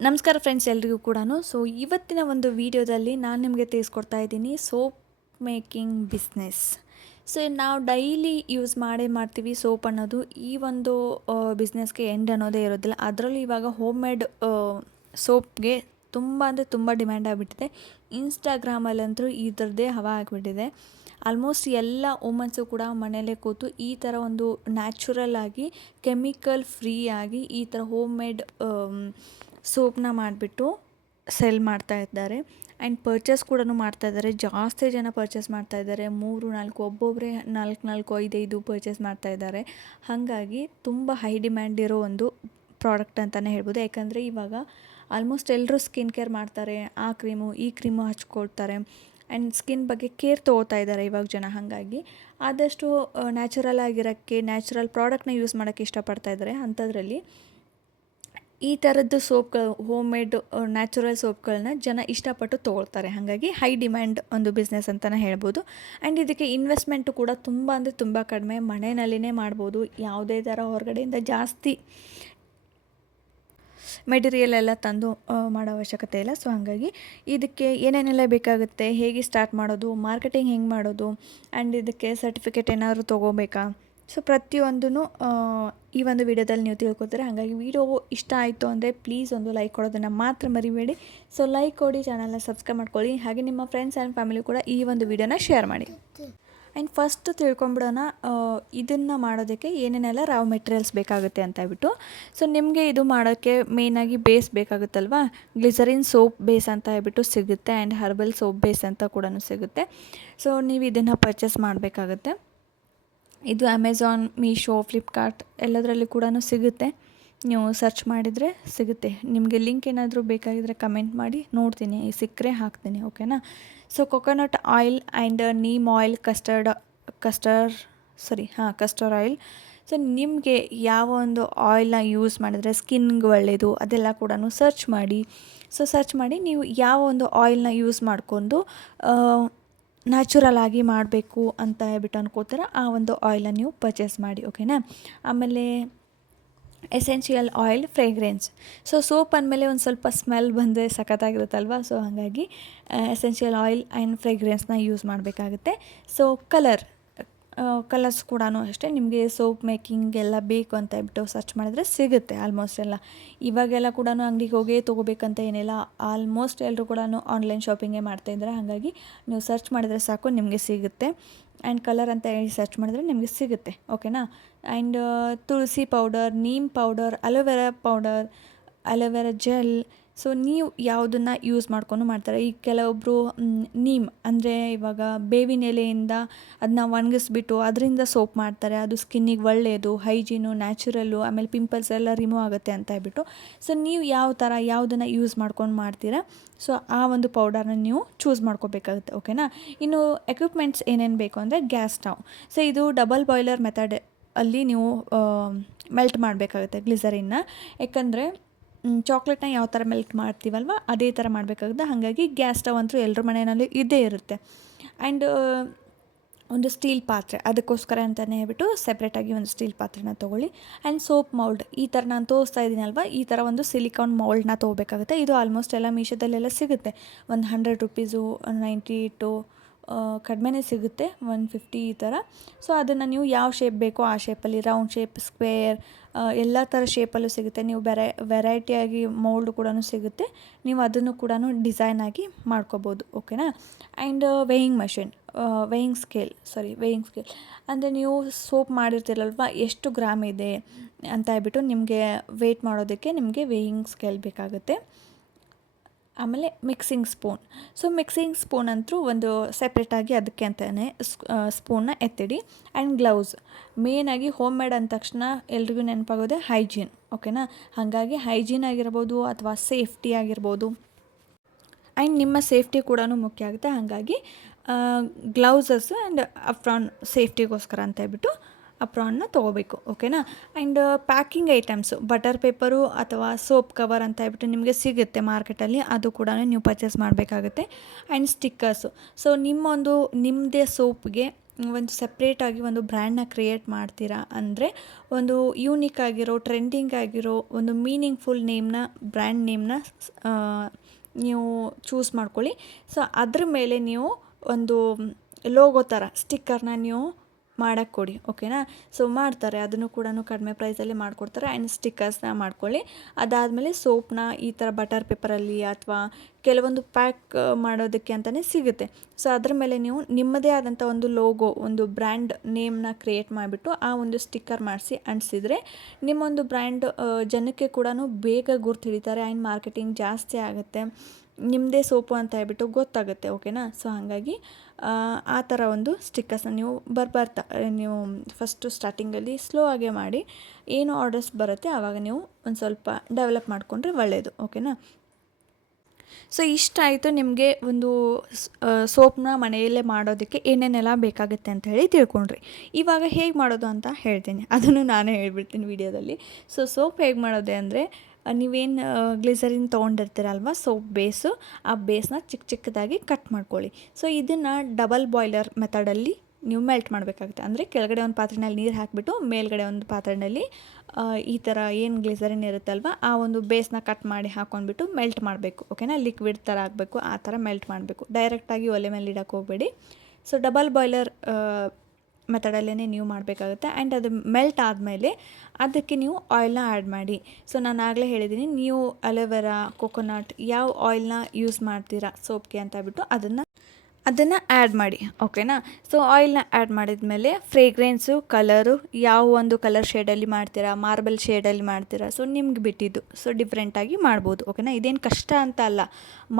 ನಮಸ್ಕಾರ ಫ್ರೆಂಡ್ಸ್ ಎಲ್ರಿಗೂ ಕೂಡ ಸೊ ಇವತ್ತಿನ ಒಂದು ವಿಡಿಯೋದಲ್ಲಿ ನಾನು ನಿಮಗೆ ತಿಳಿಸ್ಕೊಡ್ತಾ ಇದ್ದೀನಿ ಸೋಪ್ ಮೇಕಿಂಗ್ ಬಿಸ್ನೆಸ್ ಸೊ ನಾವು ಡೈಲಿ ಯೂಸ್ ಮಾಡೇ ಮಾಡ್ತೀವಿ ಸೋಪ್ ಅನ್ನೋದು. ಈ ಒಂದು ಬಿಸ್ನೆಸ್ಗೆ ಎಂಡ್ ಅನ್ನೋದೇ ಇರೋದಿಲ್ಲ. ಅದರಲ್ಲೂ ಇವಾಗ ಹೋಮ್ ಮೇಡ್ ಸೋಪ್ಗೆ ತುಂಬ ಅಂದರೆ ತುಂಬ ಡಿಮ್ಯಾಂಡ್ ಆಗಿಬಿಟ್ಟಿದೆ. ಇನ್ಸ್ಟಾಗ್ರಾಮಲ್ಲಂತೂ ಇದರದ್ದೇ ಹವಾ ಆಗಿಬಿಟ್ಟಿದೆ. ಆಲ್ಮೋಸ್ಟ್ ಎಲ್ಲ ವುಮನ್ಸು ಕೂಡ ಮನೆಯಲ್ಲೇ ಕೂತು ಈ ಥರ ಒಂದು ನ್ಯಾಚುರಲ್ ಆಗಿ ಕೆಮಿಕಲ್ ಫ್ರೀ ಆಗಿ ಈ ಥರ ಹೋಮ್ ಮೇಡ್ ಸೋಪ್ನ ಮಾಡಿಬಿಟ್ಟು ಸೆಲ್ ಮಾಡ್ತಾ ಇದ್ದಾರೆ. ಆ್ಯಂಡ್ ಪರ್ಚೇಸ್ ಕೂಡ ಮಾಡ್ತಾ ಇದ್ದಾರೆ. ಜಾಸ್ತಿ ಜನ ಪರ್ಚೇಸ್ ಮಾಡ್ತಾ ಇದ್ದಾರೆ. ಮೂರು, ನಾಲ್ಕು ಒಬ್ಬೊಬ್ಬರೇ ನಾಲ್ಕು ನಾಲ್ಕು ಐದೈದು ಪರ್ಚೇಸ್ ಮಾಡ್ತಾ ಇದ್ದಾರೆ. ಹಾಗಾಗಿ ತುಂಬ ಹೈ ಡಿಮ್ಯಾಂಡ್ ಇರೋ ಒಂದು ಪ್ರಾಡಕ್ಟ್ ಅಂತಲೇ ಹೇಳ್ಬೋದು. ಯಾಕಂದರೆ ಇವಾಗ ಆಲ್ಮೋಸ್ಟ್ ಎಲ್ಲರೂ ಸ್ಕಿನ್ ಕೇರ್ ಮಾಡ್ತಾರೆ. ಆ ಕ್ರೀಮು, ಈ ಕ್ರೀಮು ಹಚ್ಕೊಳ್ತಾರೆ ಆ್ಯಂಡ್ ಸ್ಕಿನ್ ಬಗ್ಗೆ ಕೇರ್ ತೊಗೋತಾ ಇದ್ದಾರೆ ಇವಾಗ ಜನ. ಹಾಗಾಗಿ ಆದಷ್ಟು ನ್ಯಾಚುರಲ್ ಆಗಿರೋಕ್ಕೆ, ನ್ಯಾಚುರಲ್ ಪ್ರಾಡಕ್ಟ್ನ ಯೂಸ್ ಮಾಡೋಕ್ಕೆ ಇಷ್ಟಪಡ್ತಾ ಇದ್ದಾರೆ. ಅಂಥದ್ರಲ್ಲಿ ಈ ಥರದ್ದು ಸೋಪ್ಗಳು ಹೋಮ್ ಮೇಡ್ ನ್ಯಾಚುರಲ್ ಸೋಪ್ಗಳನ್ನ ಜನ ಇಷ್ಟಪಟ್ಟು ತೊಗೊಳ್ತಾರೆ. ಹಾಗಾಗಿ ಹೈ ಡಿಮ್ಯಾಂಡ್ ಒಂದು ಬಿಸ್ನೆಸ್ ಅಂತಲೇ ಹೇಳ್ಬೋದು. ಆ್ಯಂಡ್ ಇದಕ್ಕೆ ಇನ್ವೆಸ್ಟ್ಮೆಂಟು ಕೂಡ ತುಂಬ ಅಂದರೆ ತುಂಬ ಕಡಿಮೆ. ಮನೆಯಲ್ಲಿನೇ ಮಾಡ್ಬೋದು. ಯಾವುದೇ ಥರ ಹೊರಗಡೆಯಿಂದ ಜಾಸ್ತಿ ಮೆಟೀರಿಯಲ್ ಎಲ್ಲ ತಂದು ಮಾಡೋ ಅವಶ್ಯಕತೆ ಇಲ್ಲ. ಸೊ, ಹಾಗಾಗಿ ಇದಕ್ಕೆ ಏನೇನೆಲ್ಲ ಬೇಕಾಗುತ್ತೆ? ಹೇಗೆ ಸ್ಟಾರ್ಟ್ ಮಾಡೋದು? ಮಾರ್ಕೆಟಿಂಗ್ ಹೆಂಗೆ ಮಾಡೋದು? ಆ್ಯಂಡ್ ಇದಕ್ಕೆ ಸರ್ಟಿಫಿಕೇಟ್ ಏನಾದರೂ ತೊಗೋಬೇಕಾ? ಸೊ ಪ್ರತಿಯೊಂದೂ ಈ ಒಂದು ವಿಡಿಯೋದಲ್ಲಿ ನೀವು ತಿಳ್ಕೊತಾರೆ ಹಾಗಾಗಿ ವಿಡಿಯೋ ಇಷ್ಟ ಆಯಿತು ಅಂದರೆ ಪ್ಲೀಸ್ ಒಂದು ಲೈಕ್ ಕೊಡೋದನ್ನು ಮಾತ್ರ ಮರಿಬೇಡಿ. ಸೊ ಲೈಕ್ ಕೊಡಿ ಚಾನಲ್ನ ಸಬ್ಸ್ಕ್ರೈಬ್ ಮಾಡ್ಕೊಳ್ಳಿ. ಹಾಗೆ ನಿಮ್ಮ ಫ್ರೆಂಡ್ಸ್ ಆ್ಯಂಡ್ ಫ್ಯಾಮಿಲಿ ಕೂಡ ಈ ಒಂದು ವಿಡಿಯೋನ ಶೇರ್ ಮಾಡಿ. ಆ್ಯಂಡ್ ಫಸ್ಟ್ ತಿಳ್ಕೊಂಬಿಡೋಣ ಇದನ್ನು ಮಾಡೋದಕ್ಕೆ ಏನೇನೆಲ್ಲ ರಾವ್ ಮೆಟೀರಿಯಲ್ಸ್ ಬೇಕಾಗುತ್ತೆ ಅಂತ ಹೇಳ್ಬಿಟ್ಟು. ಸೊ ನಿಮಗೆ ಇದು ಮಾಡೋಕ್ಕೆ ಮೇಯ್ನಾಗಿ ಬೇಸ್ ಬೇಕಾಗುತ್ತಲ್ವಾ? ಗ್ಲಿಸರಿನ್ ಸೋಪ್ ಬೇಸ್ ಅಂತ ಹೇಳ್ಬಿಟ್ಟು ಸಿಗುತ್ತೆ ಆ್ಯಂಡ್ ಹರ್ಬಲ್ ಸೋಪ್ ಬೇಸ್ ಅಂತ ಕೂಡ ಸಿಗುತ್ತೆ. ಸೊ ನೀವು ಇದನ್ನು ಪರ್ಚೇಸ್ ಮಾಡಬೇಕಾಗುತ್ತೆ. ಇದು ಅಮೆಝಾನ್ ಮೀಶೋ ಫ್ಲಿಪ್ಕಾರ್ಟ್ ಎಲ್ಲದರಲ್ಲಿ ಕೂಡ ಸಿಗುತ್ತೆ. ನೀವು ಸರ್ಚ್ ಮಾಡಿದರೆ ಸಿಗುತ್ತೆ. ನಿಮಗೆ ಲಿಂಕ್ ಏನಾದರೂ ಬೇಕಾಗಿದ್ದರೆ ಕಮೆಂಟ್ ಮಾಡಿ, ನೋಡ್ತೀನಿ. ಸಿಕ್ಕರೆ ಹಾಕ್ತೀನಿ ಓಕೆನಾ so coconut oil and neem oil custard castor sorry ಹಾಂ ಕಸ್ಟರ್ ಆಯಿಲ್ ಸೊ ನಿಮಗೆ ಯಾವ ಒಂದು ಆಯಿಲ್ನ ಯೂಸ್ ಮಾಡಿದರೆ ಸ್ಕಿನ್ಗೆ ಒಳ್ಳೆಯದು ಅದೆಲ್ಲ ಕೂಡ ಸರ್ಚ್ ಮಾಡಿ. ಸೊ ಸರ್ಚ್ ಮಾಡಿ ನೀವು ಯಾವ ಒಂದು ಆಯಿಲ್ನ ಯೂಸ್ ಮಾಡಿಕೊಂಡು ನ್ಯಾಚುರಲ್ ಆಗಿ ಮಾಡಬೇಕು ಅಂತ ಹೇಳ್ಬಿಟ್ಟು ಅನ್ಕೋತೀರ, ಆ ಒಂದು ಆಯಿಲನ್ನು ನೀವು ಪರ್ಚೇಸ್ ಮಾಡಿ ಓಕೆನಾ ಆಮೇಲೆ essential oil fragrance so soap ಅಂದಮೇಲೆ ಒಂದು ಸ್ವಲ್ಪ ಸ್ಮೆಲ್ ಬಂದರೆ ಸಖತ್ತಾಗಿರುತ್ತಲ್ವ? ಸೊ ಹಾಗಾಗಿ ಎಸೆನ್ಷಿಯಲ್ ಆಯಿಲ್ ಆ್ಯಂಡ್ ಫ್ರೇಗ್ರೆನ್ಸ್ನ ಯೂಸ್ ಮಾಡಬೇಕಾಗುತ್ತೆ. ಸೊ ಕಲರ್ ಕಲರ್ಸ್ ಕೂಡ ಅಷ್ಟೇ. ನಿಮಗೆ ಸೋಪ್ ಮೇಕಿಂಗ್ ಎಲ್ಲ ಬೇಕು ಅಂತ ಹೇಳ್ಬಿಟ್ಟು ಸರ್ಚ್ ಮಾಡಿದ್ರೆ ಸಿಗುತ್ತೆ ಆಲ್ಮೋಸ್ಟ್ ಎಲ್ಲ. ಇವಾಗೆಲ್ಲ ಕೂಡ ಅಂಗಡಿಗೆ ಹೋಗಿ ತೊಗೋಬೇಕಂತ ಏನಿಲ್ಲ. ಆಲ್ಮೋಸ್ಟ್ ಎಲ್ಲರೂ ಕೂಡ ಆನ್ಲೈನ್ ಶಾಪಿಂಗೇ ಮಾಡ್ತಾಯಿದ್ದಾರೆ ಹಾಗಾಗಿ ನೀವು ಸರ್ಚ್ ಮಾಡಿದರೆ ಸಾಕು, ನಿಮಗೆ ಸಿಗುತ್ತೆ. ಆ್ಯಂಡ್ ಕಲರ್ ಅಂತ ಹೇಳಿ ಸರ್ಚ್ ಮಾಡಿದ್ರೆ ನಿಮಗೆ ಸಿಗುತ್ತೆ. ಓಕೆನಾ? And, tulsi powder, neem powder, aloe vera powder, aloe vera gel so ನೀವು ಯಾವುದನ್ನು ಯೂಸ್ ಮಾಡ್ಕೊಂಡು ಮಾಡ್ತಾರೆ. ಈಗ ಕೆಲವೊಬ್ಬರು ನೀಮ್ ಅಂದರೆ ಇವಾಗ ಬೇವಿನ ಎಲೆಯಿಂದ ಅದನ್ನ ಒಣಗಿಸ್ಬಿಟ್ಟು ಅದರಿಂದ ಸೋಪ್ ಮಾಡ್ತಾರೆ. ಅದು ಸ್ಕಿನ್ನಿಗೆ ಒಳ್ಳೆಯದು ಹೈಜೀನು ನ್ಯಾಚುರಲ್ಲು ಆಮೇಲೆ ಪಿಂಪಲ್ಸ್ ಎಲ್ಲ ರಿಮೂವ್ ಆಗುತ್ತೆ ಅಂತ ಹೇಳ್ಬಿಟ್ಟು. ಸೊ ನೀವು ಯಾವ ಥರ ಯಾವುದನ್ನು ಯೂಸ್ ಮಾಡ್ಕೊಂಡು ಮಾಡ್ತೀರಾ? ಸೊ ಆ ಒಂದು ಪೌಡರ್ನ ನೀವು ಚೂಸ್ ಮಾಡ್ಕೋಬೇಕಾಗುತ್ತೆ ಓಕೆನಾ ಇನ್ನು ಎಕ್ವಿಪ್ಮೆಂಟ್ಸ್ ಏನೇನು ಬೇಕು ಅಂದರೆ ಗ್ಯಾಸ್ ಸ್ಟವ್ ಸೊ ಇದು ಡಬಲ್ ಬಾಯ್ಲರ್ ಮೆಥಡ್ ಅಲ್ಲಿ ನೀವು ಮೆಲ್ಟ್ ಮಾಡಬೇಕಾಗುತ್ತೆ ಗ್ಲಿಸರಿನ್ನ ಯಾಕಂದರೆ ಚಾಕ್ಲೇಟ್ನ ಯಾವ ಥರ ಮೆಲ್ಟ್ ಮಾಡ್ತೀವಲ್ವ, ಅದೇ ಥರ ಮಾಡಬೇಕಾಗುತ್ತೆ. ಹಾಗಾಗಿ ಗ್ಯಾಸ್ ಸ್ಟವ್ ಅಂತೂ ಎಲ್ಲರ ಮನೆಯಲ್ಲಿ ಇದ್ದೇ ಇರುತ್ತೆ. ಆ್ಯಂಡ್ ಒಂದು ಸ್ಟೀಲ್ ಪಾತ್ರೆ, ಅದಕ್ಕೋಸ್ಕರ ಅಂತಲೇ ಹೇಳ್ಬಿಟ್ಟು ಸೆಪ್ರೇಟಾಗಿ ಒಂದು ಸ್ಟೀಲ್ ಪಾತ್ರೆನ ತೊಗೊಳ್ಳಿ. ಆ್ಯಂಡ್ ಸೋಪ್ ಮೌಲ್ಡ್ ಈ ಥರ ನಾನು ತೋರಿಸ್ತಾ ಇದ್ದೀನಲ್ವ, ಈ ಥರ ಒಂದು ಸಿಲಿಕಾನ್ ಮೌಲ್ಡ್ನ ತೊಗೋಬೇಕಾಗುತ್ತೆ. ಇದು ಆಲ್ಮೋಸ್ಟ್ ಎಲ್ಲ ಮೀಶೋದಲ್ಲೆಲ್ಲ ಸಿಗುತ್ತೆ. ಒಂದು ಹಂಡ್ರೆಡ್ ರುಪೀಸು ನೈಂಟಿ ಟು ಕಡಿಮೆನೇ ಸಿಗುತ್ತೆ. ಒನ್ ಫಿಫ್ಟಿ ಈ ಥರ ಸೊ ಅದನ್ನು ನೀವು ಯಾವ ಶೇಪ್ ಬೇಕೋ ಆ ಶೇಪಲ್ಲಿ ರೌಂಡ್ ಶೇಪ್ ಸ್ಕ್ವೇರ್ ಎಲ್ಲ ಥರ ಶೇಪಲ್ಲೂ ಸಿಗುತ್ತೆ. ನೀವು ವೆರೈ ವೆರೈಟಿಯಾಗಿ ಮೌಲ್ಡ್ ಕೂಡ ಸಿಗುತ್ತೆ. ನೀವು ಅದನ್ನು ಕೂಡ ಡಿಸೈನ್ ಆಗಿ ಮಾಡ್ಕೋಬೋದು ಓಕೆನಾ and weighing machine weighing scale sorry weighing scale ಅಂದರೆ ನೀವು ಸೋಪ್ ಮಾಡಿರ್ತೀರಲ್ವ, ಎಷ್ಟು ಗ್ರಾಮ್ ಇದೆ ಅಂತ ಹೇಳ್ಬಿಟ್ಟು ನಿಮಗೆ ವೇಟ್ ಮಾಡೋದಕ್ಕೆ ನಿಮಗೆ ವೇಯಿಂಗ್ ಸ್ಕೇಲ್ ಬೇಕಾಗುತ್ತೆ. ಆಮೇಲೆ mixing spoon so mixing spoon ಅಂತೂ ಒಂದು ಸೆಪ್ರೇಟಾಗಿ ಅದಕ್ಕೆ ಅಂತಲೇ ಸ್ಪೂನ್ನ ಎತ್ತಿಡಿ. ಆ್ಯಂಡ್ ಗ್ಲೌಸ್ ಮೇನಾಗಿ ಹೋಮ್ ಮೇಡ್ ಅಂದ ತಕ್ಷಣ ಎಲ್ರಿಗೂ ನೆನಪಾಗೋದೆ ಹೈಜೀನ್ ಓಕೆನಾ ಹಾಗಾಗಿ ಹೈಜೀನ್ ಆಗಿರ್ಬೋದು ಅಥವಾ ಸೇಫ್ಟಿ ಆಗಿರ್ಬೋದು. ಆ್ಯಂಡ್ ನಿಮ್ಮ ಸೇಫ್ಟಿ ಕೂಡ ಮುಖ್ಯ ಆಗುತ್ತೆ. ಹಾಗಾಗಿ ಗ್ಲೌಸಸ್ ಆ್ಯಂಡ್ ಅಫ್ರಾನ್ ಸೇಫ್ಟಿಗೋಸ್ಕರ ಅಂತ ಹೇಳ್ಬಿಟ್ಟು ಆ ಪ್ರಾನ್ನ ತೊಗೋಬೇಕು, ಓಕೆನಾ? And packing items butter paper ಅಥವಾ ಸೋಪ್ ಕವರ್ ಅಂತ ಹೇಳ್ಬಿಟ್ಟು ನಿಮಗೆ ಸಿಗುತ್ತೆ ಮಾರ್ಕೆಟಲ್ಲಿ, ಅದು ಕೂಡ ನೀವು ಪರ್ಚೇಸ್ ಮಾಡಬೇಕಾಗುತ್ತೆ. ಆ್ಯಂಡ್ ಸ್ಟಿಕ್ಕರ್ಸು ಸೊ ನಿಮ್ಮೊಂದು ನಿಮ್ಮದೇ ಸೋಪ್ಗೆ ಒಂದು ಸಪ್ರೇಟಾಗಿ ಒಂದು ಬ್ರ್ಯಾಂಡ್ನ ಕ್ರಿಯೇಟ್ ಮಾಡ್ತೀರಾ ಅಂದರೆ ಒಂದು ಯೂನಿಕ್ ಆಗಿರೋ ಟ್ರೆಂಡಿಂಗ್ ಆಗಿರೋ, ಒಂದು ಮೀನಿಂಗ್ಫುಲ್ ನೇಮ್ನ ಬ್ರ್ಯಾಂಡ್ ನೇಮ್ನ ನೀವು ಚೂಸ್ ಮಾಡ್ಕೊಳ್ಳಿ. ಸೊ ಅದ್ರ ಮೇಲೆ ನೀವು ಒಂದು ಲೋಗೋ ಥರ ಸ್ಟಿಕ್ಕರ್ನ ನೀವು ಮಾಡಕ್ಕೆ ಕೊಡಿ ಓಕೆನಾ ಸೊ ಮಾಡ್ತಾರೆ. ಅದನ್ನು ಕೂಡ ಕಡಿಮೆ ಪ್ರೈಸಲ್ಲಿ ಮಾಡಿಕೊಡ್ತಾರೆ. ಆ್ಯಂಡ್ ಸ್ಟಿಕ್ಕರ್ಸ್ನ ಮಾಡ್ಕೊಳ್ಳಿ. ಅದಾದಮೇಲೆ ಸೋಪ್ನ ಈ ಥರ ಬಟರ್ ಪೇಪರಲ್ಲಿ ಅಥವಾ ಕೆಲವೊಂದು ಪ್ಯಾಕ್ ಮಾಡೋದಕ್ಕೆ ಅಂತಲೇ ಸಿಗುತ್ತೆ. ಸೊ ಅದ್ರ ಮೇಲೆ ನೀವು ನಿಮ್ಮದೇ ಆದಂಥ ಒಂದು ಲೋಗೋ ಒಂದು ಬ್ರ್ಯಾಂಡ್ ನೇಮ್ನ ಕ್ರಿಯೇಟ್ ಮಾಡಿಬಿಟ್ಟು ಆ ಒಂದು ಸ್ಟಿಕ್ಕರ್ ಮಾಡಿಸಿ ಅಂಟಿಸಿದ್ರೆ ನಿಮ್ಮೊಂದು ಬ್ರ್ಯಾಂಡ್ ಜನಕ್ಕೆ ಕೂಡ ಬೇಗ ಗುರ್ತು ಹಿಡಿತಾರೆ ಆ್ಯಂಡ್ ಮಾರ್ಕೆಟಿಂಗ್ ಜಾಸ್ತಿ ಆಗುತ್ತೆ. ನಿಮ್ಮದೇ ಸೋಪು ಅಂತ ಹೇಳ್ಬಿಟ್ಟು ಗೊತ್ತಾಗುತ್ತೆ, ಓಕೆನಾ? ಸೊ ಹಾಗಾಗಿ, ಆ ಥರ ಒಂದು ಸ್ಟಿಕ್ಕರ್ಸ್ನ ನೀವು ಬರ್ಬಾರ್ತಾ ನೀವು ಫಸ್ಟು ಸ್ಟಾರ್ಟಿಂಗಲ್ಲಿ ಸ್ಲೋ ಆಗೇ ಮಾಡಿ, ಏನು ಆರ್ಡರ್ಸ್ ಬರುತ್ತೆ ಆವಾಗ ನೀವು ಒಂದು ಸ್ವಲ್ಪ ಡೆವಲಪ್ ಮಾಡಿಕೊಂಡ್ರೆ ಒಳ್ಳೆಯದು ಓಕೆನಾ? ಸೊ ಇಷ್ಟಾಯಿತು ನಿಮಗೆ ಒಂದು ಸೋಪ್ನ ಮನೆಯಲ್ಲೇ ಮಾಡೋದಕ್ಕೆ ಏನೇನೆಲ್ಲ ಬೇಕಾಗುತ್ತೆ ಅಂತ ಹೇಳಿ ತಿಳ್ಕೊಂಡ್ರಿ. ಇವಾಗ ಹೇಗೆ ಮಾಡೋದು ಅಂತ ಹೇಳ್ತೀನಿ, ಅದನ್ನು ನಾನೇ ಹೇಳ್ಬಿಡ್ತೀನಿ ವಿಡಿಯೋದಲ್ಲಿ. ಸೊ ಸೋಪ್ ಹೇಗೆ ಮಾಡೋದೆ ಅಂದರೆ ನೀವೇನು ಗ್ಲಿಸರಿನ್ ತೊಗೊಂಡಿರ್ತೀರಲ್ವ? ಸೋಪ್ ಬೇಸು. ಆ ಬೇಸ್ನ ಚಿಕ್ಕ ಚಿಕ್ಕದಾಗಿ ಕಟ್ ಮಾಡ್ಕೊಳ್ಳಿ. ಸೊ ಇದನ್ನು ಡಬಲ್ ಬಾಯ್ಲರ್ ಮೆಥಡಲ್ಲಿ ನೀವು ಮೆಲ್ಟ್ ಮಾಡಬೇಕಾಗುತ್ತೆ. ಅಂದರೆ ಕೆಳಗಡೆ ಒಂದು ಪಾತ್ರೆನಲ್ಲಿ ನೀರು ಹಾಕಿಬಿಟ್ಟು, ಮೇಲ್ಗಡೆ ಒಂದು ಪಾತ್ರೆಯಲ್ಲಿ ಈ ಥರ ಏನು ಗ್ಲಿಸರಿನ್ ಇರುತ್ತಲ್ವ, ಆ ಒಂದು ಬೇಸ್ನ ಕಟ್ ಮಾಡಿ ಹಾಕೊಂಡ್ಬಿಟ್ಟು ಮೆಲ್ಟ್ ಮಾಡಬೇಕು. ಓಕೆನಾ ಲಿಕ್ವಿಡ್ ಥರ ಆಗಬೇಕು, ಆ ಥರ ಮೆಲ್ಟ್ ಮಾಡಬೇಕು. ಡೈರೆಕ್ಟಾಗಿ ಒಲೆ ಮೇಲೆ ಇಡೋಕ್ಕೆ ಹೋಗಬೇಡಿ. ಸೊ ಡಬಲ್ ಬಾಯ್ಲರ್ ಮೆಥಡಲ್ಲೇ ನೀವು ಮಾಡಬೇಕಾಗುತ್ತೆ ಆ್ಯಂಡ್ ಅದು ಮೆಲ್ಟ್ ಆದಮೇಲೆ ಅದಕ್ಕೆ ನೀವು ಆಯಿಲ್ನ ಆ್ಯಡ್ ಮಾಡಿ. ಸೊ, ನಾನು ಆಗಲೇ ಹೇಳಿದ್ದೀನಿ, ನೀವು ಅಲೋವೆರಾ, ಕೊಕೊನಟ್ ಯಾವ ಆಯಿಲ್ನ ಯೂಸ್ ಮಾಡ್ತೀರಾ ಸೋಪ್ಗೆ ಅಂತ ಬಿಟ್ಟು ಅದನ್ನು ಅದನ್ನು ಆ್ಯಡ್ ಮಾಡಿ ಓಕೆನಾ ಸೊ ಆಯಿಲ್ನ ಆ್ಯಡ್ ಮಾಡಿದ ಮೇಲೆ ಫ್ರೇಗ್ರೆನ್ಸು ಕಲರು ಯಾವ ಒಂದು ಕಲರ್ ಶೇಡಲ್ಲಿ ಮಾಡ್ತೀರಾ ಮಾರ್ಬಲ್ ಶೇಡಲ್ಲಿ ಮಾಡ್ತೀರಾ ಸೊ ನಿಮ್ಗೆ ಬಿಟ್ಟಿದ್ದು. ಸೊ ಡಿಫ್ರೆಂಟಾಗಿ ಮಾಡ್ಬೋದು ಓಕೆನಾ ಇದೇನು ಕಷ್ಟ ಅಂತ ಅಲ್ಲ.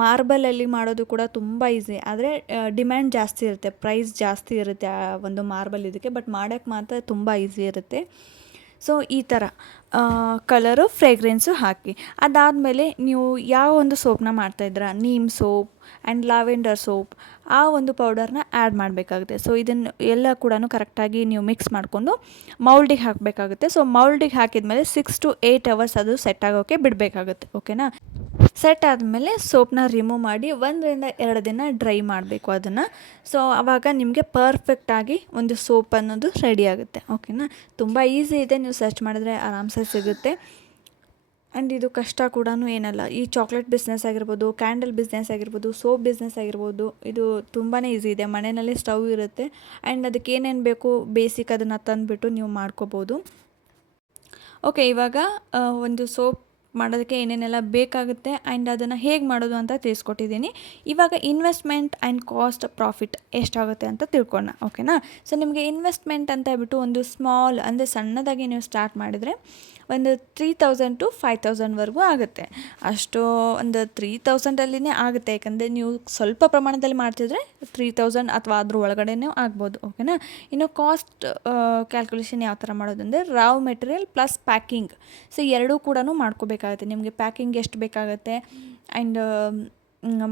ಮಾರ್ಬಲಲ್ಲಿ ಮಾಡೋದು ಕೂಡ ತುಂಬ ಈಸಿ ಆದರೆ ಡಿಮ್ಯಾಂಡ್ ಜಾಸ್ತಿ ಇರುತ್ತೆ ಪ್ರೈಸ್ ಜಾಸ್ತಿ ಇರುತ್ತೆ ಆ ಒಂದು ಮಾರ್ಬಲ್ ಇದಕ್ಕೆ ಬಟ್ ಮಾಡೋಕ್ಕೆ ಮಾತ್ರ ತುಂಬ ಈಸಿ ಇರುತ್ತೆ. ಸೊ ಈ ಥರ ಕಲರು ಫ್ರೇಗ್ರೆನ್ಸು ಹಾಕಿ. ಅದಾದಮೇಲೆ ನೀವು ಯಾವ ಒಂದು ಸೋಪ್ನ ಮಾಡ್ತಾಯಿದ್ದೀರಾ neem soap and lavender soap ಆ ಒಂದು ಪೌಡರ್ನ ಆ್ಯಡ್ ಮಾಡಬೇಕಾಗುತ್ತೆ. ಸೊ ಇದನ್ನು ಎಲ್ಲ ಕೂಡ ಕರೆಕ್ಟಾಗಿ ನೀವು ಮಿಕ್ಸ್ ಮಾಡಿಕೊಂಡು ಮೌಲ್ಡಿಗೆ ಹಾಕಬೇಕಾಗುತ್ತೆ. ಸೊ ಮೌಲ್ಡಿಗೆ ಹಾಕಿದ ಮೇಲೆ ಸಿಕ್ಸ್ ಟು ಏಯ್ಟ್ ಅವರ್ಸ್ ಅದು ಸೆಟ್ ಆಗೋಕ್ಕೆ ಬಿಡಬೇಕಾಗುತ್ತೆ. ಓಕೆನಾ ಸೆಟ್ ಆದಮೇಲೆ ಸೋಪ್ನ ರಿಮೂವ್ ಮಾಡಿ ಒಂದರಿಂದ ಎರಡು ದಿನ ಡ್ರೈ ಮಾಡಬೇಕು ಅದನ್ನು. ಸೊ ಆವಾಗ ನಿಮಗೆ ಪರ್ಫೆಕ್ಟಾಗಿ ಒಂದು ಸೋಪ್ ಅನ್ನೋದು ರೆಡಿ ಆಗುತ್ತೆ. ಓಕೆನಾ ತುಂಬ ಈಸಿ ಇದೆ. ನೀವು ಸರ್ಚ್ ಮಾಡಿದ್ರೆ ಆರಾಮ್ಸೆ ಸಿಗುತ್ತೆ. ಆ್ಯಂಡ್ ಇದು ಕಷ್ಟ ಕೂಡ ಏನಲ್ಲ. ಈ ಚಾಕ್ಲೇಟ್ ಬಿಸ್ನೆಸ್ ಆಗಿರ್ಬೋದು ಕ್ಯಾಂಡಲ್ ಬಿಸ್ನೆಸ್ ಆಗಿರ್ಬೋದು ಸೋಪ್ ಬಿಸ್ನೆಸ್ ಆಗಿರ್ಬೋದು, ಇದು ತುಂಬಾ ಈಸಿ ಇದೆ. ಮನೆಯಲ್ಲಿ ಸ್ಟವ್ ಇರುತ್ತೆ. ಆ್ಯಂಡ್ ಅದಕ್ಕೆ ಏನೇನು ಬೇಕು ಬೇಸಿಕ್ ಅದನ್ನು ತಂದುಬಿಟ್ಟು ನೀವು ಮಾಡ್ಕೋಬೋದು. ಓಕೆ ಇವಾಗ ಒಂದು ಸೋಪ್ ಮಾಡೋದಕ್ಕೆ ಏನೇನೆಲ್ಲ ಬೇಕಾಗುತ್ತೆ ಆ್ಯಂಡ್ ಅದನ್ನು ಹೇಗೆ ಮಾಡೋದು ಅಂತ ತಿಳಿಸ್ಕೊಟ್ಟಿದ್ದೀನಿ. ಇವಾಗ ಇನ್ವೆಸ್ಟ್ಮೆಂಟ್ ಆ್ಯಂಡ್ ಕಾಸ್ಟ್ ಪ್ರಾಫಿಟ್ ಎಷ್ಟಾಗುತ್ತೆ ಅಂತ ತಿಳ್ಕೊಳ್ಳೋಣ ಓಕೆನಾ ಸೊ ನಿಮಗೆ ಇನ್ವೆಸ್ಟ್ಮೆಂಟ್ ಅಂತ ಹೇಳ್ಬಿಟ್ಟು ಒಂದು ಸ್ಮಾಲ್ ಅಂದರೆ ಸಣ್ಣದಾಗಿ ನೀವು ಸ್ಟಾರ್ಟ್ ಮಾಡಿದರೆ ಒಂದು ತ್ರೀ ತೌಸಂಡ್ ಟು ಫೈವ್ ತೌಸಂಡ್ವರೆಗೂ ಆಗುತ್ತೆ. ಅಷ್ಟು ಒಂದು ತ್ರೀ ತೌಸಂಡಲ್ಲಿನೇ ಆಗುತ್ತೆ. ಯಾಕಂದರೆ ನೀವು ಸ್ವಲ್ಪ ಪ್ರಮಾಣದಲ್ಲಿ ಮಾಡ್ತಿದ್ರೆ ತ್ರೀ ತೌಸಂಡ್ ಅಥವಾ ಅದ್ರ ಒಳಗಡೆನೇ ಆಗ್ಬೋದು. ಓಕೆನಾ? ಇನ್ನು ಕಾಸ್ಟ್ ಕ್ಯಾಲ್ಕುಲೇಷನ್ ಯಾವ ಥರ ಮಾಡೋದು ಅಂದರೆ raw material plus packing so ಎರಡೂ ಕೂಡ ಮಾಡ್ಕೋಬೇಕಾಗುತ್ತೆ. ನಿಮಗೆ ಪ್ಯಾಕಿಂಗ್ ಎಷ್ಟು ಬೇಕಾಗುತ್ತೆ? ಆ್ಯಂಡ್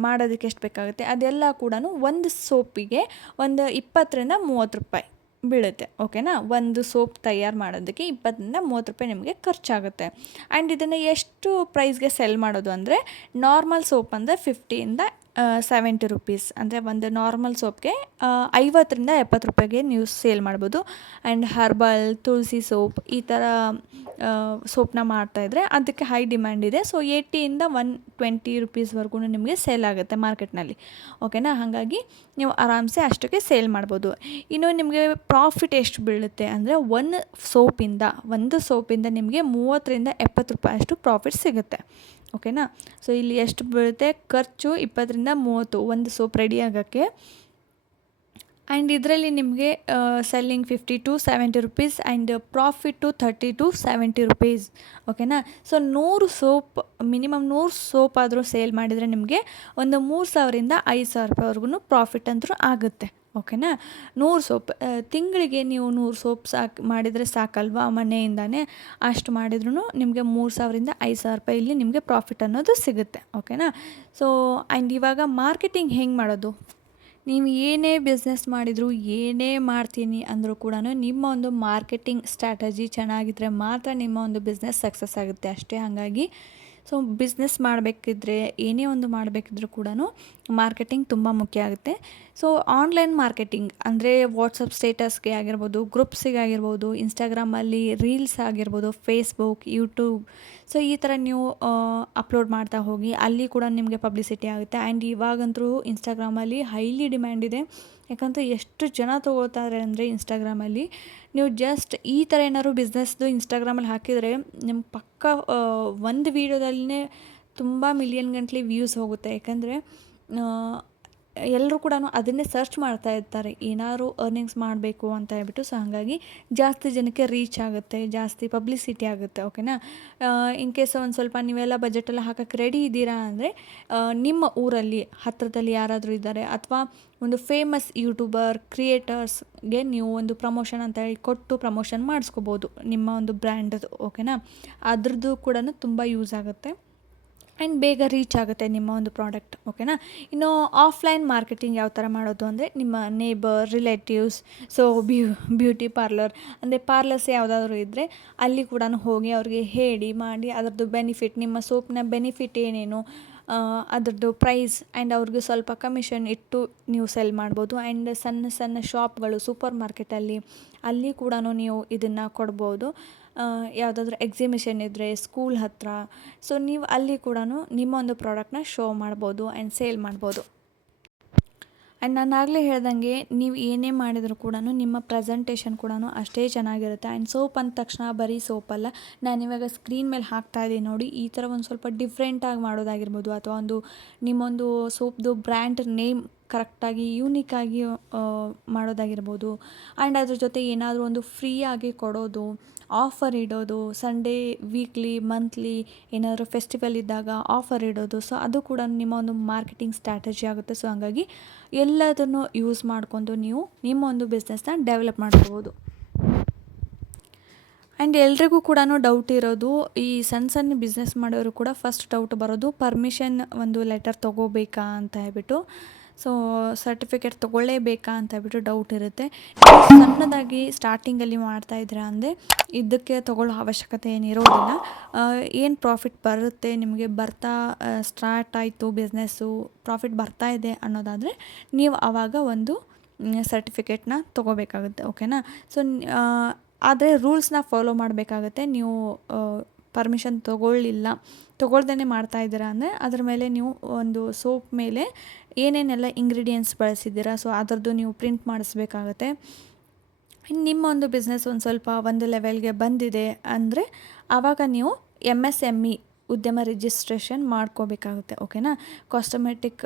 ಮಾಡೋದಕ್ಕೆ ಎಷ್ಟು ಬೇಕಾಗುತ್ತೆ? ಅದೆಲ್ಲ ಕೂಡ ಒಂದು ಸೋಪಿಗೆ ಒಂದು ಇಪ್ಪತ್ತರಿಂದ ಮೂವತ್ತು ರೂಪಾಯಿ. ಬೀಳುತ್ತೆ ಓಕೆನಾ ಒಂದು ಸೋಪ್ ತಯಾರು ಮಾಡೋದಕ್ಕೆ ಇಪ್ಪತ್ತರಿಂದ ಮೂವತ್ತು ರೂಪಾಯಿ ನಿಮಗೆ ಖರ್ಚಾಗುತ್ತೆ. ಆ್ಯಂಡ್ ಇದನ್ನು ಎಷ್ಟು ಪ್ರೈಸ್ಗೆ ಸೆಲ್ ಮಾಡೋದು ಅಂದರೆ ನಾರ್ಮಲ್ ಸೋಪ್ ಅಂದರೆ ಫಿಫ್ಟಿಯಿಂದ ಸೆವೆಂಟಿ ರುಪೀಸ್ ಅಂದರೆ ಒಂದು ನಾರ್ಮಲ್ ಸೋಪ್ಗೆ ಐವತ್ತರಿಂದ ಎಪ್ಪತ್ತು ರೂಪಾಯಿಗೆ ನೀವು ಸೇಲ್ ಮಾಡ್ಬೋದು. ಆ್ಯಂಡ್ ಹರ್ಬಲ್ ತುಳಸಿ ಸೋಪ್ ಈ ಥರ ಸೋಪ್ನ ಮಾಡ್ತಾಯಿದ್ರೆ ಅದಕ್ಕೆ ಹೈ ಡಿಮ್ಯಾಂಡ್ ಇದೆ. ಸೊ ಏಯ್ಟಿಯಿಂದ ಒನ್ ಟ್ವೆಂಟಿ ರುಪೀಸ್ವರೆಗೂ ನಿಮಗೆ ಸೇಲ್ ಆಗುತ್ತೆ ಮಾರ್ಕೆಟ್ನಲ್ಲಿ. ಓಕೆನಾ ಹಾಗಾಗಿ ನೀವು ಆರಾಮ್ಸೆ ಅಷ್ಟಕ್ಕೆ ಸೇಲ್ ಮಾಡ್ಬೋದು. ಇನ್ನು ನಿಮಗೆ ಪ್ರಾಫಿಟ್ ಎಷ್ಟು ಬೀಳುತ್ತೆ ಅಂದರೆ ಒಂದು ಸೋಪಿಂದ ಒಂದು ಸೋಪಿಂದ ನಿಮಗೆ ಮೂವತ್ತರಿಂದ ಎಪ್ಪತ್ತು ರೂಪಾಯಿ ಅಷ್ಟು ಪ್ರಾಫಿಟ್ ಸಿಗುತ್ತೆ ಓಕೆನಾ ಸೊ ಇಲ್ಲಿ ಎಷ್ಟು ಬೀಳುತ್ತೆ? ಖರ್ಚು ಇಪ್ಪತ್ತರಿಂದ ಮೂವತ್ತು, ಒಂದು ಸೋಪ್ ರೆಡಿ ಆಗೋಕ್ಕೆ. ಆ್ಯಂಡ್ ಇದರಲ್ಲಿ ನಿಮಗೆ selling fifty to seventy rupees and profit thirty to seventy rupees ಓಕೆನಾ ಸೊ ನೂರು ಸೋಪ್ ಮಿನಿಮಮ್ ನೂರು ಸೋಪ್ ಆದರೂ ಸೇಲ್ ಮಾಡಿದರೆ ನಿಮಗೆ ಒಂದು ಮೂರು ಸಾವಿರದಿಂದ ಐದು ಸಾವಿರ ರೂಪಾಯಿವರೆಗೂ ಪ್ರಾಫಿಟ್ ಅಂತೂ ಆಗುತ್ತೆ. ಓಕೆನಾ ನೂರು ಸೋಪ್ ತಿಂಗಳಿಗೆ ನೀವು ನೂರು ಸೋಪ್ ಸಾಕು, ಮಾಡಿದರೆ ಸಾಕಲ್ವಾ ಮನೆಯಿಂದಾನೇ? ಅಷ್ಟು ಮಾಡಿದ್ರೂ ನಿಮಗೆ ಮೂರು ಸಾವಿರದಿಂದ ಐದು ಸಾವಿರ ರೂಪಾಯಿ ಇಲ್ಲಿ ನಿಮಗೆ ಪ್ರಾಫಿಟ್ ಅನ್ನೋದು ಸಿಗುತ್ತೆ. ಓಕೆನಾ ಸೊ ಆ್ಯಂಡ್ ಇವಾಗ ಮಾರ್ಕೆಟಿಂಗ್ ಹೆಂಗೆ ಮಾಡೋದು? ನೀವು ಏನೇ ಬಿಸ್ನೆಸ್ ಮಾಡಿದರೂ ಏನೇ ಮಾಡ್ತೀನಿ ಅಂದರೂ ಕೂಡ ನಿಮ್ಮ ಒಂದು ಮಾರ್ಕೆಟಿಂಗ್ ಸ್ಟ್ರಾಟಜಿ ಚೆನ್ನಾಗಿದ್ದರೆ ಮಾತ್ರ ನಿಮ್ಮ ಒಂದು ಬಿಸ್ನೆಸ್ ಸಕ್ಸಸ್ ಆಗುತ್ತೆ. ಅಷ್ಟೇ ಹಾಗಾಗಿ ಸೊ ಬಿಸ್ನೆಸ್ ಮಾಡಬೇಕಿದ್ರೆ, ಏನೇ ಒಂದು ಮಾಡಬೇಕಿದ್ರೂ ಕೂಡ ಮಾರ್ಕೆಟಿಂಗ್ ತುಂಬ ಮುಖ್ಯ ಆಗುತ್ತೆ. ಸೊ ಆನ್ಲೈನ್ ಮಾರ್ಕೆಟಿಂಗ್ ಅಂದರೆ ವಾಟ್ಸಪ್ ಸ್ಟೇಟಸ್ಗೆ ಆಗಿರ್ಬೋದು ಗ್ರೂಪ್ಸಿಗೆ ಆಗಿರ್ಬೋದು ಇನ್ಸ್ಟಾಗ್ರಾಮಲ್ಲಿ ರೀಲ್ಸ್ ಆಗಿರ್ಬೋದು ಫೇಸ್ಬುಕ್ ಯೂಟ್ಯೂಬ್ ಸೊ ಈ ಥರ ನೀವು ಅಪ್ಲೋಡ್ ಮಾಡ್ತಾ ಹೋಗಿ, ಅಲ್ಲಿ ಕೂಡ ನಿಮಗೆ ಪಬ್ಲಿಸಿಟಿ ಆಗುತ್ತೆ. ಆ್ಯಂಡ್ ಇವಾಗಂತೂ ಇನ್ಸ್ಟಾಗ್ರಾಮಲ್ಲಿ ಹೈಲಿ ಡಿಮ್ಯಾಂಡ್ ಇದೆ. ಯಾಕಂದರೆ ಎಷ್ಟು ಜನ ತೊಗೋತಾರೆ ಅಂದರೆ ಇನ್ಸ್ಟಾಗ್ರಾಮಲ್ಲಿ ನೀವು ಜಸ್ಟ್ ಈ ಥರ ಏನಾದ್ರು ಬಿಸ್ನೆಸ್ದು ಇನ್ಸ್ಟಾಗ್ರಾಮಲ್ಲಿ ಹಾಕಿದರೆ ನಿಮ್ಮ ಪಕ್ಕ ಒಂದು ವೀಡಿಯೋದಲ್ಲೇ ತುಂಬ ಮಿಲಿಯನ್ ಗಂಟಲೆ ವ್ಯೂಸ್ ಹೋಗುತ್ತೆ. ಯಾಕಂದರೆ ಎಲ್ಲರೂ ಕೂಡ ಅದನ್ನೇ ಸರ್ಚ್ ಮಾಡ್ತಾ ಇರ್ತಾರೆ. ಏನಾದ್ರು ಅರ್ನಿಂಗ್ಸ್ ಮಾಡಬೇಕು ಅಂತ ಹೇಳ್ಬಿಟ್ಟು ಸೊ ಹಾಗಾಗಿ ಜಾಸ್ತಿ ಜನಕ್ಕೆ ರೀಚ್ ಆಗುತ್ತೆ, ಜಾಸ್ತಿ ಪಬ್ಲಿಸಿಟಿ ಆಗುತ್ತೆ ಓಕೆನಾ ಇನ್ ಕೇಸ್ ಒಂದು ಸ್ವಲ್ಪ ನೀವೆಲ್ಲ ಬಜೆಟೆಲ್ಲ ಹಾಕಕ್ಕೆ ರೆಡಿ ಇದ್ದೀರಾ ಅಂದರೆ ನಿಮ್ಮ ಊರಲ್ಲಿ ಹತ್ತಿರದಲ್ಲಿ ಯಾರಾದರೂ ಇದ್ದಾರೆ ಅಥವಾ ಒಂದು ಫೇಮಸ್ ಯೂಟ್ಯೂಬರ್ ಕ್ರಿಯೇಟರ್ಸ್ಗೆ ನೀವು ಒಂದು ಪ್ರಮೋಷನ್ ಅಂತ ಹೇಳಿ ಕೊಟ್ಟು ಪ್ರಮೋಷನ್ ಮಾಡಿಸ್ಕೋಬೋದು, ನಿಮ್ಮ ಒಂದು ಬ್ರ್ಯಾಂಡದು ಓಕೆನಾ ಅದ್ರದ್ದು ಕೂಡ ತುಂಬ ಯೂಸ್ ಆಗುತ್ತೆ. ಆ್ಯಂಡ್ ಬೇಗ ರೀಚ್ ಆಗುತ್ತೆ ನಿಮ್ಮ ಒಂದು ಪ್ರಾಡಕ್ಟ್, ಓಕೆನಾ? ಇನ್ನು ಆಫ್ಲೈನ್ ಮಾರ್ಕೆಟಿಂಗ್ ಯಾವ ಥರ ಮಾಡೋದು ಅಂದರೆ ನಿಮ್ಮ ನೇಬರ್, ರಿಲೇಟಿವ್ಸ್, ಸೊ ಬ್ಯೂ, ಬ್ಯೂಟಿ ಪಾರ್ಲರ್, ಅಂದರೆ ಪಾರ್ಲರ್ಸ್ ಯಾವುದಾದ್ರೂ ಇದ್ದರೆ ಅಲ್ಲಿ ಕೂಡ ಹೋಗಿ ಅವ್ರಿಗೆ ಹೇಳಿ ಮಾಡಿ ಅದರದ್ದು ಬೆನಿಫಿಟ್, ನಿಮ್ಮ ಸೋಪ್ನ ಬೆನಿಫಿಟ್ ಏನೇನು ಅದರದ್ದು ಪ್ರೈಸ್ ಆ್ಯಂಡ್ ಅವ್ರಿಗೆ ಸ್ವಲ್ಪ ಕಮಿಷನ್ ಇಟ್ಟು ನೀವು ಸೆಲ್ ಮಾಡ್ಬೋದು ಆ್ಯಂಡ್ ಸಣ್ಣ ಸಣ್ಣ ಶಾಪ್ಗಳು ಸೂಪರ್ ಮಾರ್ಕೆಟಲ್ಲಿ ಅಲ್ಲಿ ಕೂಡ ನೀವು ಇದನ್ನು ಕೊಡ್ಬೋದು. ಯಾವುದಾದ್ರೂ ಎಕ್ಸಿಮಿಷನ್ ಇದ್ದರೆ ಸ್ಕೂಲ್ ಹತ್ತಿರ ಸೊ ನೀವು ಅಲ್ಲಿ ಕೂಡ ನಿಮ್ಮ ಒಂದು ಪ್ರಾಡಕ್ಟ್ನ ಶೋ ಮಾಡ್ಬೋದು ಆ್ಯಂಡ್ ಸೇಲ್ ಮಾಡ್ಬೋದು. ಆ್ಯಂಡ್ ನಾನು ಆಗಲೇ ಹೇಳ್ದಂಗೆ, ನೀವು ಏನೇ ಮಾಡಿದರೂ ಕೂಡ ನಿಮ್ಮ ಪ್ರೆಸೆಂಟೇಷನ್ ಕೂಡ ಅಷ್ಟೇ ಚೆನ್ನಾಗಿರುತ್ತೆ. ಆ್ಯಂಡ್ ಸೋಪ್ ಅಂದ ತಕ್ಷಣ ಬರೀ ಸೋಪಲ್ಲ ನಾನು ಇವಾಗ ಸ್ಕ್ರೀನ್ ಮೇಲೆ ಹಾಕ್ತಾ ಇದ್ದೀನಿ ನೋಡಿ, ಈ ಥರ ಒಂದು ಸ್ವಲ್ಪ ಡಿಫ್ರೆಂಟಾಗಿ ಮಾಡೋದಾಗಿರ್ಬೋದು. ಅಥವಾ ಒಂದು ನಿಮ್ಮೊಂದು ಸೋಪ್ದು ಬ್ರ್ಯಾಂಡ್ ನೇಮ್ ಕರೆಕ್ಟಾಗಿ ಯೂನಿಕ್ಕಾಗಿ ಮಾಡೋದಾಗಿರ್ಬೋದು. ಆ್ಯಂಡ್ ಅದ್ರ ಜೊತೆ ಏನಾದರೂ ಒಂದು ಫ್ರೀಯಾಗಿ ಕೊಡೋದು ಆಫರ್ ಇಡೋದು ಸಂಡೇ ವೀಕ್ಲಿ ಮಂತ್ಲಿ ಏನಾದರೂ ಫೆಸ್ಟಿವಲ್ ಇದ್ದಾಗ ಆಫರ್ ಇಡೋದು ಸೊ ಅದು ಕೂಡ ನಿಮ್ಮ ಒಂದು ಮಾರ್ಕೆಟಿಂಗ್ ಸ್ಟ್ರಾಟಜಿ ಆಗುತ್ತೆ. ಸೊ ಹಾಗಾಗಿ ಎಲ್ಲದನ್ನು ಯೂಸ್ ಮಾಡ್ಕೊಂಡು ನೀವು ನಿಮ್ಮ ಒಂದು ಬಿಸ್ನೆಸ್ನ ಡೆವಲಪ್ ಮಾಡ್ಕೋಬೋದು ಆ್ಯಂಡ್ ಎಲ್ರಿಗೂ ಕೂಡ ಡೌಟ್ ಇರೋದು, ಈ ಸಣ್ಣ ಸಣ್ಣ ಬಿಸ್ನೆಸ್ ಮಾಡೋರು ಕೂಡ ಫಸ್ಟ್ ಡೌಟ್ ಬರೋದು ಪರ್ಮಿಷನ್ ಒಂದು ಲೆಟರ್ ತೊಗೋಬೇಕಾ ಅಂತ ಹೇಳ್ಬಿಟ್ಟು. ಸೊ ಸರ್ಟಿಫಿಕೇಟ್ ತೊಗೊಳ್ಳೇಬೇಕಾ ಅಂತ ಹೇಳ್ಬಿಟ್ಟು ಡೌಟ್ ಇರುತ್ತೆ. ಸಣ್ಣದಾಗಿ ಸ್ಟಾರ್ಟಿಂಗಲ್ಲಿ ಮಾಡ್ತಾ ಇದ್ದೀರಾ ಅಂದರೆ ಇದಕ್ಕೆ ತೊಗೊಳ್ಳೋ ಅವಶ್ಯಕತೆ ಏನಿರೋದಿಲ್ಲ. ಏನು ಪ್ರಾಫಿಟ್ ಬರುತ್ತೆ? ನಿಮಗೆ ಬರ್ತಾ ಸ್ಟಾರ್ಟ್ ಆಯಿತು ಬಿಸ್ನೆಸ್ಸು ಪ್ರಾಫಿಟ್ ಬರ್ತಾ ಇದೆ ಅನ್ನೋದಾದರೆ ನೀವು ಆವಾಗ ಒಂದು ಸರ್ಟಿಫಿಕೇಟ್ನ ತೊಗೋಬೇಕಾಗುತ್ತೆ ಓಕೆನಾ ಸೊ ಆದರೆ ರೂಲ್ಸ್ನ ಫಾಲೋ ಮಾಡಬೇಕಾಗತ್ತೆ. ನೀವು ಪರ್ಮಿಷನ್ ತೊಗೊಳ್ಳಿಲ್ಲ ತೊಗೊಳ್ದೇ ಮಾಡ್ತಾ ಇದ್ದೀರಾ ಅಂದರೆ ಅದ್ರ ಮೇಲೆ ನೀವು ಒಂದು ಸೋಪ್ ಮೇಲೆ ಏನೇನೆಲ್ಲ ಇಂಗ್ರೀಡಿಯೆಂಟ್ಸ್ ಬಳಸಿದ್ದೀರಾ ಸೊ ಅದರದ್ದು ನೀವು ಪ್ರಿಂಟ್ ಮಾಡಿಸ್ಬೇಕಾಗತ್ತೆ. ನಿಮ್ಮ ಒಂದು ಬಿಸ್ನೆಸ್ ಒಂದು ಸ್ವಲ್ಪ ಒಂದು ಲೆವೆಲ್ಗೆ ಬಂದಿದೆ ಅಂದರೆ ಆವಾಗ ನೀವು M S M E Udyam registration ಮಾಡ್ಕೋಬೇಕಾಗುತ್ತೆ ಓಕೆನಾ ಕಾಸ್ಟಮೆಟಿಕ್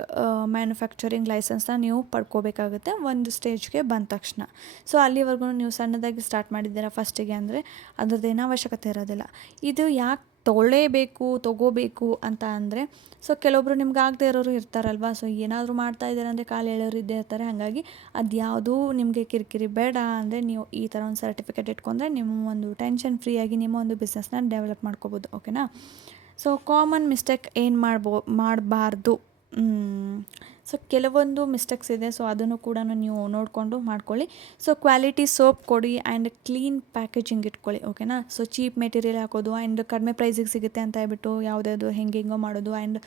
ಮ್ಯಾನುಫ್ಯಾಕ್ಚರಿಂಗ್ ಲೈಸೆನ್ಸ್ನ ನೀವು ಪಡ್ಕೋಬೇಕಾಗುತ್ತೆ ಒಂದು ಸ್ಟೇಜ್ಗೆ ಬಂದ ತಕ್ಷಣ. ಸೊ ಅಲ್ಲಿವರೆಗೂ ನೀವು ಸಣ್ಣದಾಗಿ ಸ್ಟಾರ್ಟ್ ಮಾಡಿದ್ದೀರಾ ಫಸ್ಟಿಗೆ ಅಂದರೆ ಅದ್ರದ್ದೇನೋ ಅವಶ್ಯಕತೆ ಇರೋದಿಲ್ಲ. ಇದು ಯಾಕೆ ತೊಗೊಳ್ಳೇಬೇಕು ತೊಗೋಬೇಕು ಅಂತ ಅಂದರೆ ಸೊ ಕೆಲವೊಬ್ರು ನಿಮ್ಗೆ ಆಗದೆ ಇರೋರು ಇರ್ತಾರಲ್ವ? ಸೊ ಏನಾದರೂ ಮಾಡ್ತಾ ಇದ್ದಾರೆ ಅಂದರೆ ಕಾಲು ಎಳೆಯೋರು ಇದ್ದೇ ಇರ್ತಾರೆ, ಹಾಗಾಗಿ ಅದು ಯಾವುದೂ ನಿಮಗೆ ಕಿರಿಕಿರಿ ಬೇಡ ಅಂದರೆ ನೀವು ಈ ಥರ ಒಂದು ಸರ್ಟಿಫಿಕೇಟ್ ಇಟ್ಕೊಂಡ್ರೆ ನಿಮ್ಮ ಒಂದು ಟೆನ್ಷನ್ ಫ್ರೀಯಾಗಿ ನಿಮ್ಮ ಒಂದು ಬಿಸ್ನೆಸ್ನ ಡೆವಲಪ್ ಮಾಡ್ಕೋಬೋದು ಓಕೆನಾ ಸೊ ಕಾಮನ್ ಮಿಸ್ಟೇಕ್ ಏನು ಮಾಡ್ಬೋ, ಮಾಡಬಾರ್ದು? ಸೊ ಕೆಲವೊಂದು ಮಿಸ್ಟೇಕ್ಸ್ ಇದೆ. ಸೊ ಅದನ್ನು ಕೂಡ ನೀವು ನೋಡಿಕೊಂಡು ಮಾಡ್ಕೊಳ್ಳಿ. ಸೊ ಕ್ವಾಲಿಟಿ ಸೋಪ್ ಕೊಡಿ ಆ್ಯಂಡ್ ಕ್ಲೀನ್ ಪ್ಯಾಕೇಜಿಂಗ್ ಇಟ್ಕೊಳ್ಳಿ ಓಕೆನಾ ಸೊ ಚೀಪ್ ಮೆಟೀರಿಯಲ್ ಹಾಕೋದು ಆ್ಯಂಡ್ ಕಡಿಮೆ ಪ್ರೈಸಿಗೆ ಸಿಗುತ್ತೆ ಅಂತ ಹೇಳ್ಬಿಟ್ಟು ಯಾವುದ್ಯಾವುದು ಹೆಂಗೆ ಹೆಂಗೋ ಮಾಡೋದು ಆ್ಯಂಡ್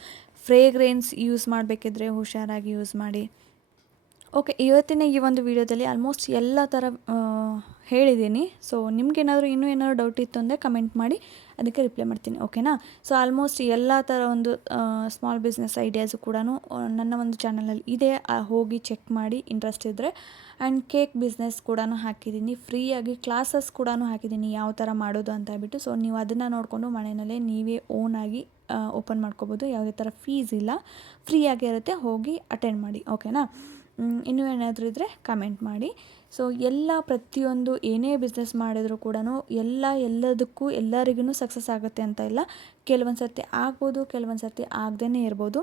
ಫ್ರೇಗ್ರೆನ್ಸ್ ಯೂಸ್ ಮಾಡಬೇಕಿದ್ರೆ ಹುಷಾರಾಗಿ ಯೂಸ್ ಮಾಡಿ. ಓಕೆ, ಇವತ್ತಿನ ಈ ಒಂದು ವಿಡಿಯೋದಲ್ಲಿ ಆಲ್ಮೋಸ್ಟ್ ಎಲ್ಲ ಥರ ಹೇಳಿದ್ದೀನಿ. ಸೊ ನಿಮ್ಗೇನಾದರೂ ಇನ್ನೂ ಏನಾದರೂ ಡೌಟ್ ಇತ್ತು ಅಂದರೆ ಕಮೆಂಟ್ ಮಾಡಿ, ಅದಕ್ಕೆ ರಿಪ್ಲೈ ಮಾಡ್ತೀನಿ ಓಕೆನಾ ಸೊ ಆಲ್ಮೋಸ್ಟ್ ಎಲ್ಲ ಥರ ಒಂದು ಸ್ಮಾಲ್ ಬಿಸ್ನೆಸ್ ಐಡಿಯಾಸು ಕೂಡ ನನ್ನ ಒಂದು ಚಾನಲಲ್ಲಿ ಇದೆ. ಹೋಗಿ ಚೆಕ್ ಮಾಡಿ ಇಂಟ್ರೆಸ್ಟ್ ಇದ್ದರೆ ಆ್ಯಂಡ್ ಕೇಕ್ ಬಿಸ್ನೆಸ್ ಕೂಡ ಹಾಕಿದ್ದೀನಿ. ಫ್ರೀಯಾಗಿ ಕ್ಲಾಸಸ್ ಕೂಡ ಹಾಕಿದ್ದೀನಿ, ಯಾವ ಥರ ಮಾಡೋದು ಅಂತ ಹೇಳ್ಬಿಟ್ಟು. ಸೊ ನೀವು ಅದನ್ನು ನೋಡಿಕೊಂಡು ಮನೆಯಲ್ಲೇ ನೀವೇ ಓನಾಗಿ ಓಪನ್ ಮಾಡ್ಕೋಬೋದು. ಯಾವುದೇ ಥರ ಫೀಸ್ ಇಲ್ಲ. ಫ್ರೀಯಾಗಿ ಇರುತ್ತೆ, ಹೋಗಿ ಅಟೆಂಡ್ ಮಾಡಿ ಓಕೆನಾ ಇನ್ನೂ ಏನಾದರೂ ಇದ್ದರೆ ಕಮೆಂಟ್ ಮಾಡಿ. ಸೊ ಎಲ್ಲ ಪ್ರತಿಯೊಂದು ಏನೇ ಬಿಸ್ನೆಸ್ ಮಾಡಿದರೂ ಕೂಡ ಎಲ್ಲ ಎಲ್ಲದಕ್ಕೂ ಎಲ್ಲರಿಗೂ ಸಕ್ಸಸ್ ಆಗುತ್ತೆ ಅಂತ ಇಲ್ಲ. ಕೆಲವೊಂದು ಸರ್ತಿ ಆಗ್ಬೋದು ಕೆಲವೊಂದು ಸರ್ತಿ ಆಗದೇ ಇರ್ಬೋದು.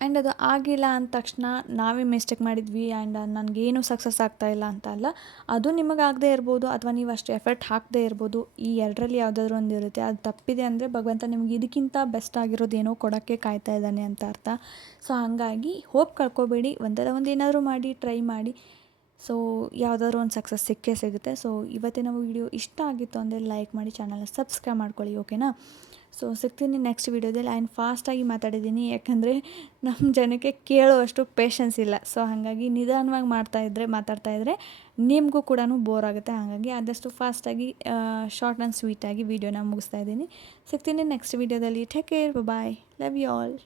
ಆ್ಯಂಡ್ ಅದು ಆಗಿಲ್ಲ ಅಂದ ತಕ್ಷಣ ನಾವೇ ಮಿಸ್ಟೇಕ್ ಮಾಡಿದ್ವಿ ಆ್ಯಂಡ್ ನನಗೇನು ಸಕ್ಸಸ್ ಆಗ್ತಾ ಇಲ್ಲ ಅಂತ ಅಲ್ಲ. ಅದು ನಿಮಗೆ ಆಗದೆ ಇರ್ಬೋದು ಅಥವಾ ನೀವು ಅಷ್ಟು ಎಫರ್ಟ್ ಹಾಕದೇ ಇರ್ಬೋದು, ಈ ಎರಡರಲ್ಲಿ ಯಾವುದಾದ್ರೂ ಒಂದು ಇರುತ್ತೆ. ಅದು ತಪ್ಪಿದೆ ಅಂದರೆ ಭಗವಂತ ನಿಮ್ಗೆ ಇದಕ್ಕಿಂತ ಬೆಸ್ಟ್ ಆಗಿರೋದು ಏನೋ ಕೊಡೋಕ್ಕೆ ಕಾಯ್ತಾ ಇದ್ದಾನೆ ಅಂತ ಅರ್ಥ. ಸೊ ಹಾಗಾಗಿ ಹೋಪ್ ಕಳ್ಕೊಬೇಡಿ, ಒಂದಲ್ಲ ಒಂದು ಏನಾದರೂ ಮಾಡಿ, ಟ್ರೈ ಮಾಡಿ. ಸೊ ಯಾವುದಾದ್ರೂ ಒಂದು ಸಕ್ಸಸ್ ಸಿಕ್ಕೇ ಸಿಗುತ್ತೆ. ಸೊ ಇವತ್ತಿನ ವಿಡಿಯೋ ಇಷ್ಟ ಆಗಿತ್ತು ಅಂದರೆ ಲೈಕ್ ಮಾಡಿ ಚಾನಲ್ನ ಸಬ್ಸ್ಕ್ರೈಬ್ ಮಾಡ್ಕೊಳ್ಳಿ, ಓಕೆನಾ? ಸೊ ಸಿಗ್ತೀನಿ ನೆಕ್ಸ್ಟ್ ವೀಡಿಯೋದಲ್ಲಿ ಆ್ಯಂಡ್ ಫಾಸ್ಟಾಗಿ ಮಾತಾಡಿದ್ದೀನಿ. ಯಾಕಂದರೆ ನಮ್ಮ ಜನಕ್ಕೆ ಕೇಳುವಷ್ಟು ಪೇಷನ್ಸ್ ಇಲ್ಲ. ಸೊ ಹಾಗಾಗಿ ನಿಧಾನವಾಗಿ ಮಾಡ್ತಾಯಿದ್ರೆ ಇದ್ದರೆ ನಿಮಗೂ ಕೂಡ ಬೋರ್ ಆಗುತ್ತೆ. ಹಾಗಾಗಿ ಆದಷ್ಟು ಫಾಸ್ಟಾಗಿ ಶಾರ್ಟ್ ಆ್ಯಂಡ್ ಸ್ವೀಟಾಗಿ ವೀಡಿಯೋನ ಮುಗಿಸ್ತಾ ಇದ್ದೀನಿ. ಸಿಗ್ತೀನಿ ನೆಕ್ಸ್ಟ್ ವೀಡಿಯೋದಲ್ಲಿ take care bye love you all